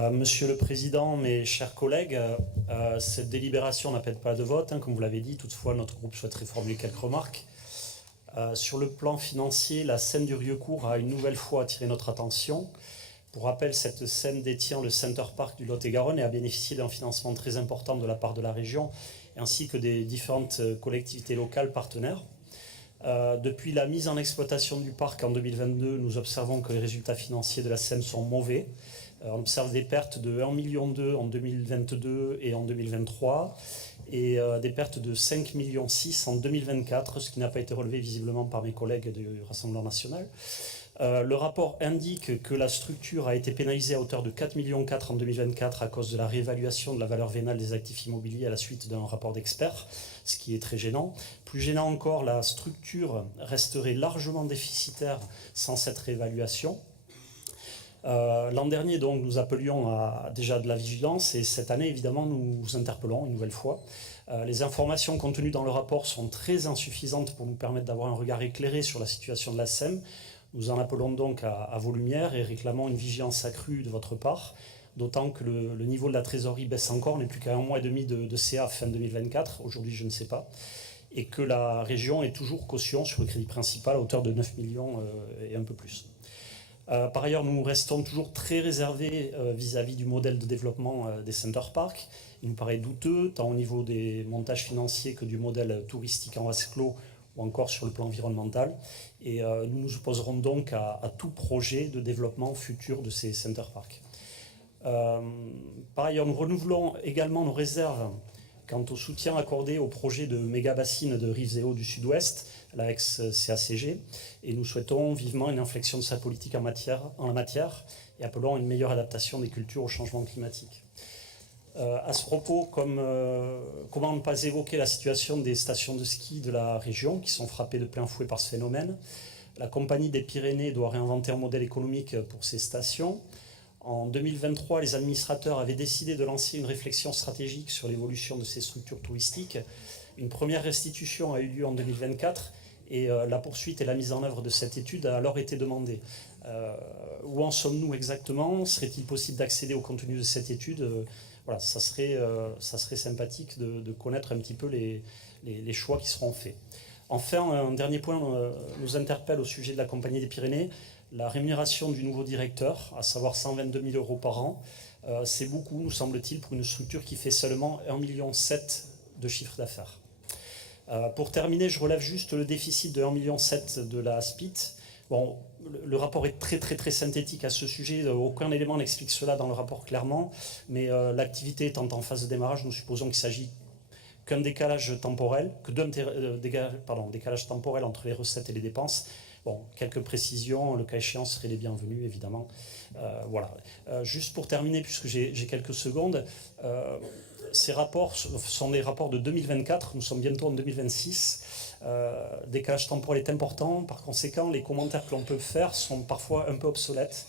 Monsieur le Président, mes chers collègues, cette délibération n'appelle pas de vote, comme vous l'avez dit. Toutefois, notre groupe souhaiterait formuler quelques remarques. Sur le plan financier, la Seine du Rieucourt a une nouvelle fois attiré notre attention. Pour rappel, cette Seine détient le Center Park du Lot-et-Garonne et a bénéficié d'un financement très important de la part de la région, ainsi que des différentes collectivités locales partenaires. Depuis la mise en exploitation du parc en 2022, nous observons que les résultats financiers de la Seine sont mauvais. On observe des pertes de 1,2 million en 2022 et en 2023 et des pertes de 5,6 millions en 2024, ce qui n'a pas été relevé visiblement par mes collègues du Rassemblement national. Le rapport indique que la structure a été pénalisée à hauteur de 4,4 millions en 2024 à cause de la réévaluation de la valeur vénale des actifs immobiliers à la suite d'un rapport d'experts, ce qui est très gênant. Plus gênant encore, la structure resterait largement déficitaire sans cette réévaluation. L'an dernier, donc, nous appelions à déjà de la vigilance et cette année, évidemment, nous vous interpellons une nouvelle fois. Les informations contenues dans le rapport sont très insuffisantes pour nous permettre d'avoir un regard éclairé sur la situation de la SEM. Nous en appelons donc à vos lumières et réclamons une vigilance accrue de votre part, d'autant que le niveau de la trésorerie baisse encore, on n'est plus qu'à 1 mois et demi de CA fin 2024, aujourd'hui je ne sais pas, et que la région est toujours caution sur le crédit principal à hauteur de 9 millions et un peu plus. Par ailleurs, nous restons toujours très réservés vis-à-vis du modèle de développement des Center Park. Il nous paraît douteux, tant au niveau des montages financiers que du modèle touristique en vase clos ou encore sur le plan environnemental. Et nous nous opposerons donc à tout projet de développement futur de ces Center Park. Par ailleurs, nous renouvelons également nos réserves quant au soutien accordé au projet de méga-bassine de Rives-et-Eaux du Sud-Ouest, la ex-CACG, et nous souhaitons vivement une inflexion de sa politique en la matière et appelons à une meilleure adaptation des cultures au changement climatique. À ce propos, comment ne pas évoquer la situation des stations de ski de la région qui sont frappées de plein fouet par ce phénomène. La Compagnie des Pyrénées doit réinventer un modèle économique pour ces stations. En 2023, les administrateurs avaient décidé de lancer une réflexion stratégique sur l'évolution de ces structures touristiques. Une première restitution a eu lieu en 2024 et la poursuite et la mise en œuvre de cette étude a alors été demandée. Où en sommes-nous exactement? Serait-il possible d'accéder au contenu de cette étude? Voilà, ça serait sympathique de connaître un petit peu les choix qui seront faits. Enfin, un dernier point nous interpelle au sujet de la Compagnie des Pyrénées. La rémunération du nouveau directeur, à savoir 122 000 € par an, c'est beaucoup, nous semble-t-il, pour une structure qui fait seulement 1,7 million de chiffre d'affaires. Pour terminer, je relève juste le déficit de 1,7 million de la SPIT. Bon, le rapport est très synthétique à ce sujet, aucun élément n'explique cela dans le rapport clairement, mais l'activité étant en phase de démarrage, nous supposons qu'il s'agit qu'un décalage temporel, décalage temporel entre les recettes et les dépenses. Bon, quelques précisions, le cas échéant seraient les bienvenus, évidemment. Voilà. Juste pour terminer, puisque j'ai quelques secondes, ces rapports sont des rapports de 2024, nous sommes bientôt en 2026. Décalage temporel est important, par conséquent, les commentaires que l'on peut faire sont parfois un peu obsolètes.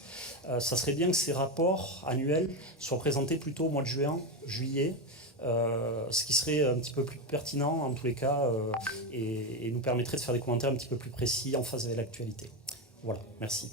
Ça serait bien que ces rapports annuels soient présentés plutôt au mois de juin, juillet, ce qui serait un petit peu plus pertinent en tous les cas et nous permettrait de faire des commentaires un petit peu plus précis en phase avec l'actualité. Voilà, merci.